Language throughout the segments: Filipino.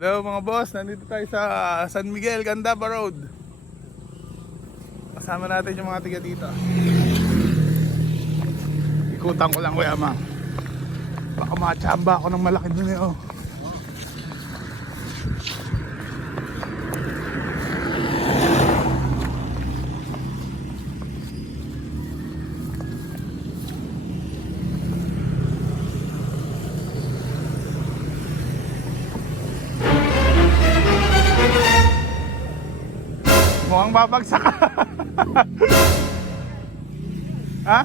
Hello mga boss, nandito tayo sa San Miguel, Candaba Road. Kasama natin yung mga tiga dito. Ikutan ko lang kuya ma. Baka machamba ako ng malaki dun eh oh. Mukhang babagsak ka. Ha?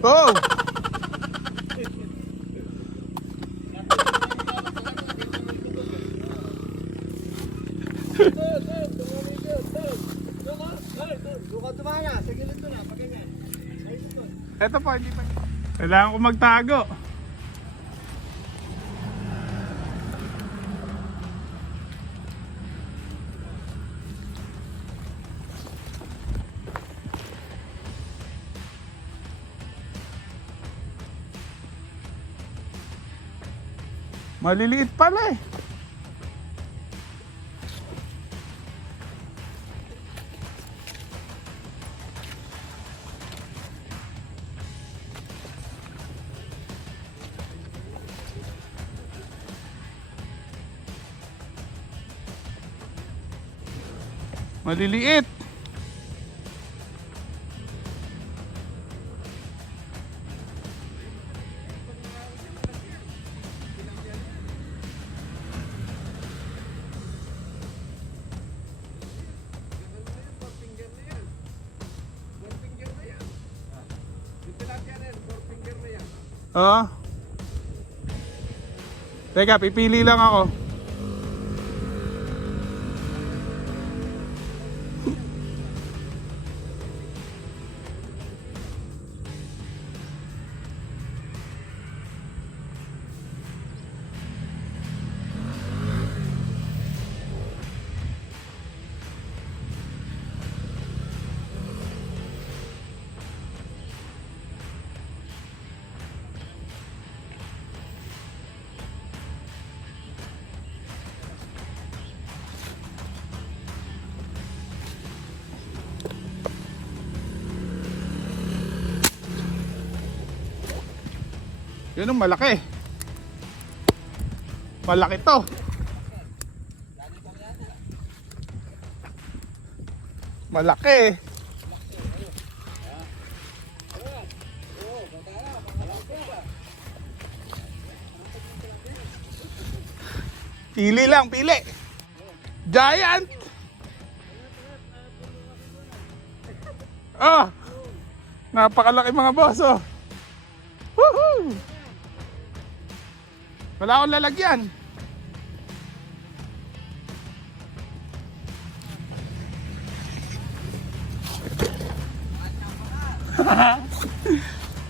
Oh! Ito po, hindi pa. Kailangan ko magtago. Maliliit pala eh. Maliliit. Oo. Teka, pipili lang ako. Yun ang malaki. Malaki to. Malaki. Pili lang, pili. Giant. Oh. Napakalaki mga boss oh. Woohoo! Wala akong lalagyan.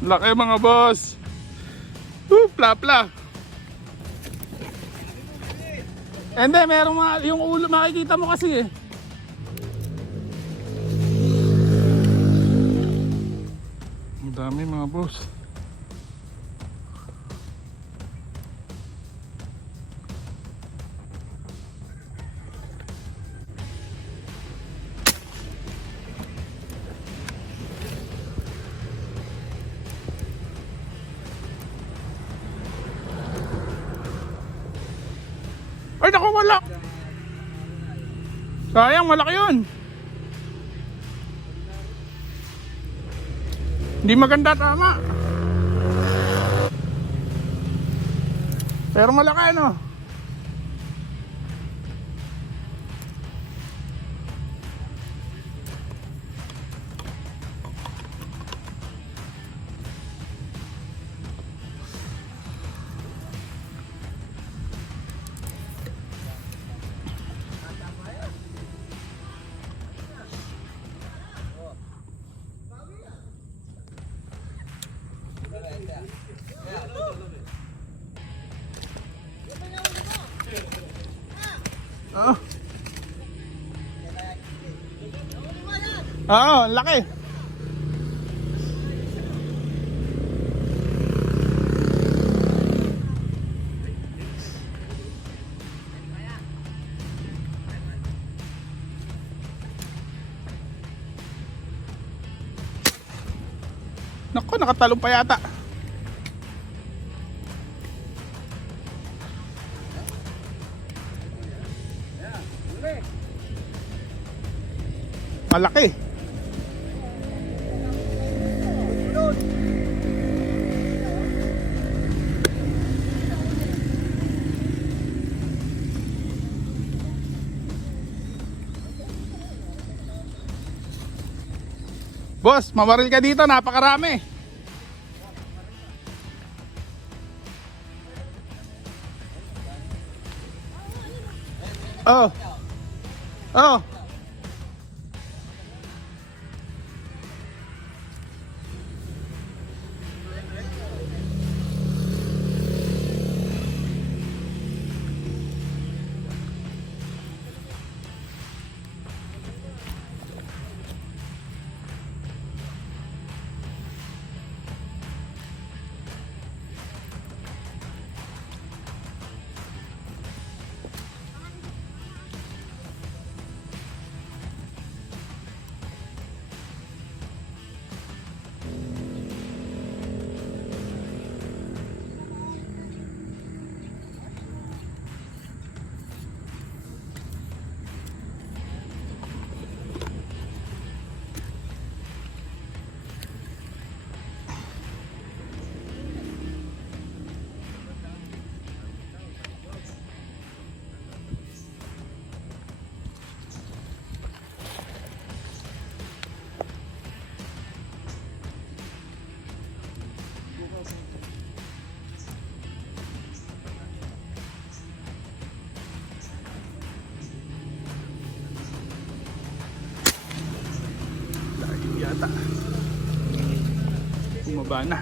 Laki mga boss. Pla-pla. Hindi, merong yung ulo makikita mo kasi eh. Ang dami mga boss. Ay naku, wala. Sayang, malaki yun. Hindi maganda, tama. Pero malaki ano. Oh. Oo, laki. Naku, nakatalong pa yata. Malaki. Boss, mamaril ka dito, napakarami. Oh. Oh. Yata bumaba na.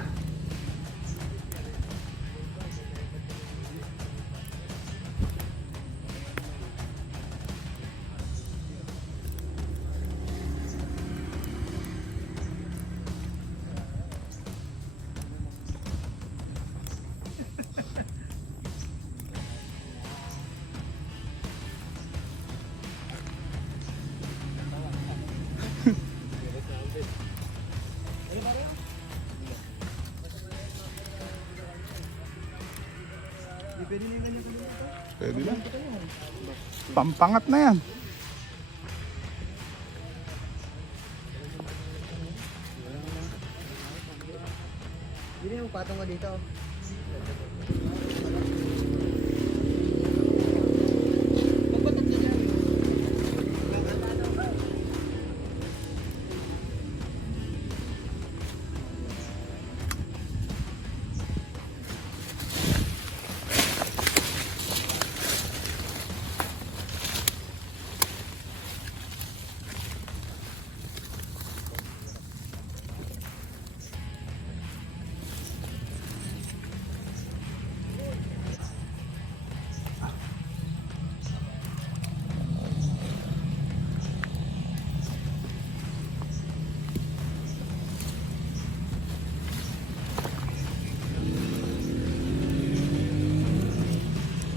Pwede na. Pampangat na yan. Hindi mo patong ko dito.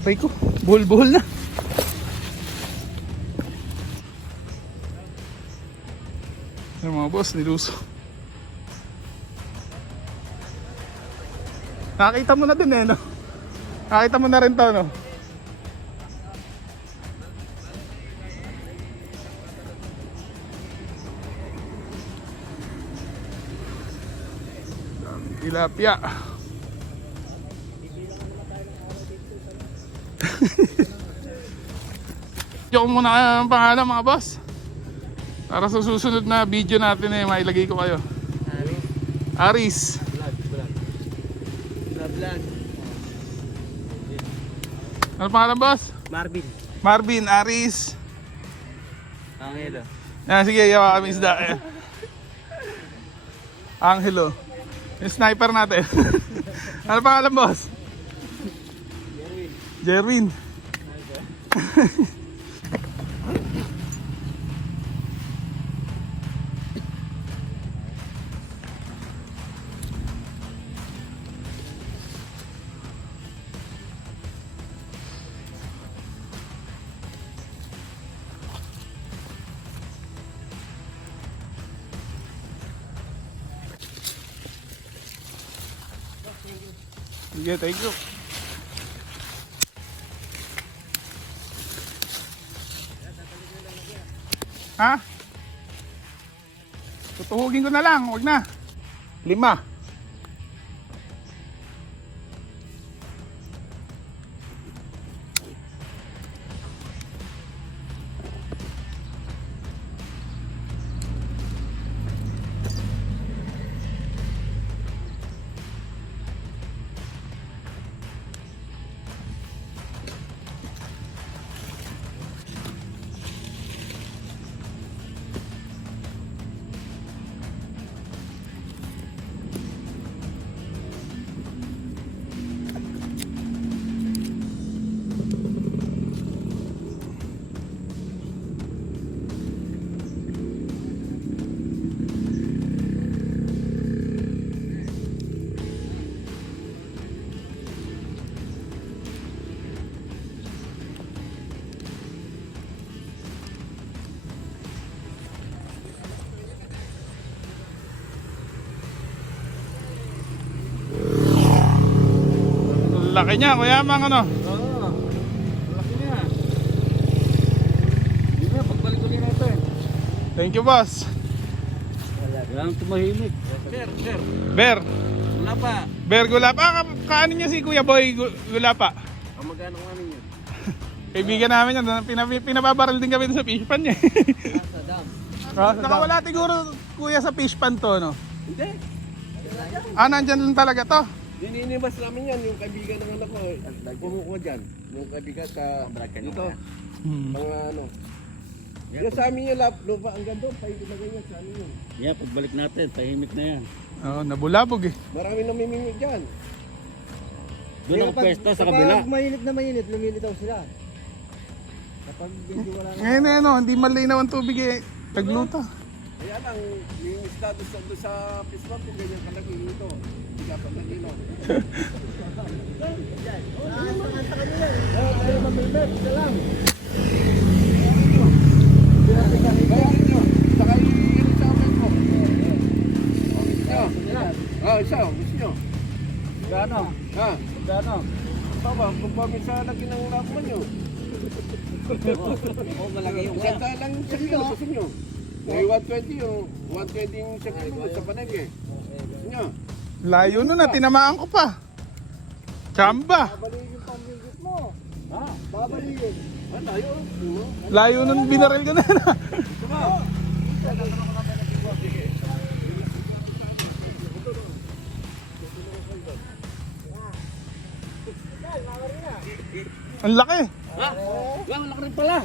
Pay ko, buhol-buhol na. Yung mga boss, niluso. Nakakita mo na din eh, no? Nakakita mo na rin to, no? Tilapia. Yung muna ang pangalan mga boss. Para sa susunod na video natin eh, mailagay ko kayo. Aris. Vlog. Ano pangalan boss? Marvin. Marvin, Aris. Angelo. Yan, sige, yawa kami isda. Angelo. Yung sniper natin. Ano pangalan boss? Jerwin. Sige, thank you. Ha? Tutuhugin ko na lang, wag na. 5. Laki niya, Kuya Mang, ano? Oo. Malaki niya. Hindi na, pagbalik ulit na ito eh. Thank you, boss. Kailangan tumahimik. Sir. Ber, Wala pa. Ber Gulapa. Kaano niya si Kuya Boy Gulapa? Ang magkano kung ano yun? Kaibigan namin yan. Pinababaril din kami sa fish pan niya. Sa dam. Nakawala siguro, Kuya, sa fish pan to, no? Hindi. Nandyan lang talaga to. Nininimas namin yan, yung kaibigan ng anak ko, kumukuha dyan. Yung kaibigan sa dito, mga ano. Yan sa amin yung lupa, ang ganda, paigilagay yan sa amin yun. Yeah, pagbalik natin, tahimik na yan. Oo, nabulabog eh. Marami namimingin dyan. Doon ako pwesto sa kabila. Kapag mainit na mainit, lumilitaw sila. Kapag hindi wala na. Ngayon ano, hindi malinaw ang tubig eh. Tagluta. Kaya lang, yung isda doon sa pisman, kung ganyan kalaki ito. Hindi ka pa nagino. Tayo mamilmet, isa lang. Kaya nyo, saka yung sa amin ko. Isa, gusto nyo. Gano? Ha? Gano? Baba, kung pamisa lagi ng lakman nyo. Oo, malaki yung Isang lang sa kilo, gusto nyo. May 120 yung 120 yung sa kilo sa panegge. Gusto nyo? Layo nun na, tinamaan ko pa. Chamba. Babaligin pa ang higit mo. Ha? Babaligin. Ano yun? Layo nun, binaril ko na. Ang laki. Ha? Yan, malaki rin pala.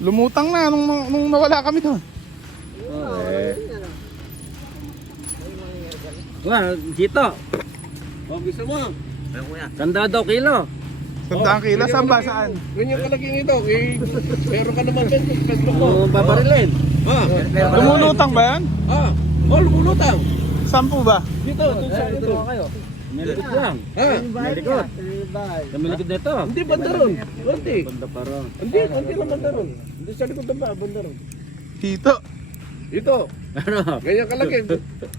Lumutang na nung nawala kami doon. Wah, dito. O, gusto mo? Tanda daw kilo. Sandang kila, saan ba? Saan? Ganyan kalaging ito. Meron ka naman Facebook mo. Oo, babarilin. Ha? Lumulutang ba yan? Ha? O, lumulutang. Saan po ba? Dito, dito sa ito. May likod lang. Ha? May likod. May likod na ito. Hindi, banda ron. Konti. Banda pa ron. Hindi, konti lang banda ron. Hindi sa likod ba, banda ron. Dito. Ito. Ano? Ganyan kalaki.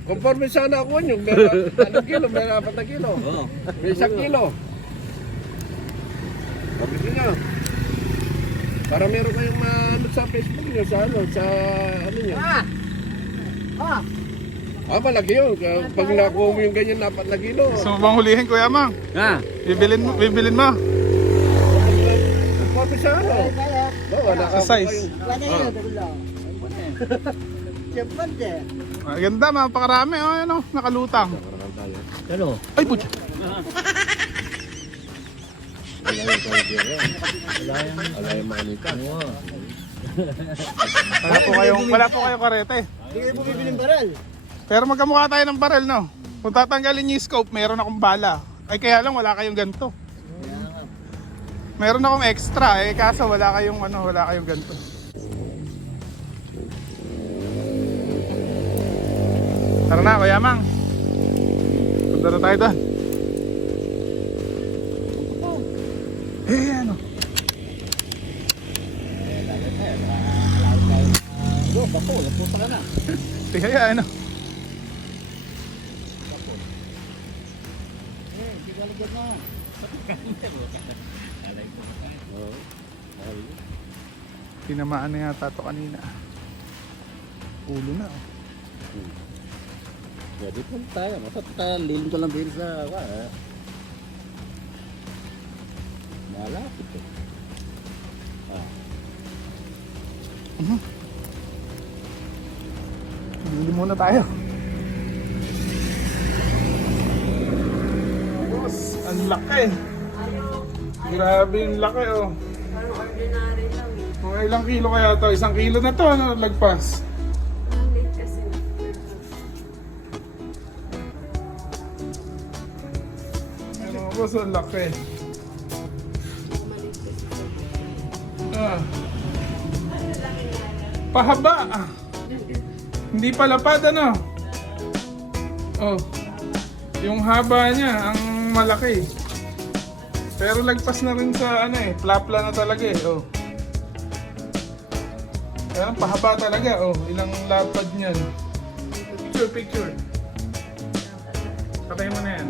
Conforme sana ako nyo. May 3 kilo, may 4 kilo. Oo. May 1 kilo. Sabi nyo. Para meron kayong ano sa Facebook nyo, sa ano nyo. Malaki yun. Pag nakuha mo yung ganyan 4 na kilo. Gusto mo bang hulihin, Kuya Mang? Ha? Bibilin mo. Conforme sa ano. Wala Sa size. Wala yun, wala. Siyempre. Maganda, mapakarami. Oh, ano, nakalutang. Kalo? Ay, putya. Wala po kayong karete. Hindi kayo bumibili ng baral. Pero magkamukha tayo ng barel, no? Kung tatanggalin niyo yung scope, meron akong bala. Ay, kaya lang, wala kayong ganito. Meron akong extra, eh, kaso wala kayong ganito. Tara na, Kuya Mang. Punta na tayo doon. Ano? Tingaya, ano? lalagyan na. Oo. Ay. Tinamaan na yata ito kanina. Ulo na. Oh. Pwede po tayo. Basta lilim ko lang din sa malapit eh. Bili muna tayo. Boss, ang laki. Grabe yung laki oh. Parang ordinary lang eh. Mga ilang kilo kaya to? 1 kilo na to, ano, lagpas. Ang late kasi. Ano boss, ang laki. Maliit kasi. Ah. Pahaba. Hindi palapad ano. Oh. Yung haba niya, ang malaki. Pero lagpas na rin sa ano eh, plapla na talaga eh. Oh. Ayan, pahaba talaga. Oh, ilang lapad niyan. Picture. Patay mo na yan.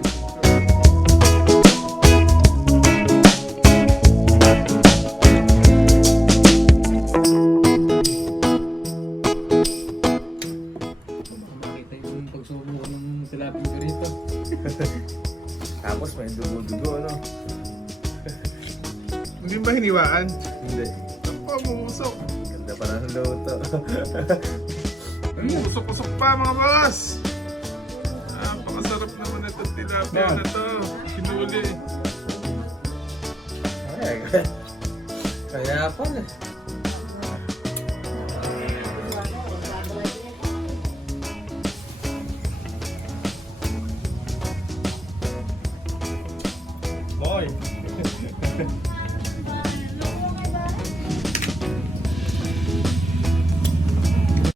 Makita yung pagsubo ng silapin ko rito. Tapos may dugo-dugo, ano? Hindi ba hiniwaan? Hindi. Ako, musok. Ganda pa ng luto. Usok-usok pa mga boss. Napakasarap naman itong tilapia na to. Hinuli. Kaya pala. Boy!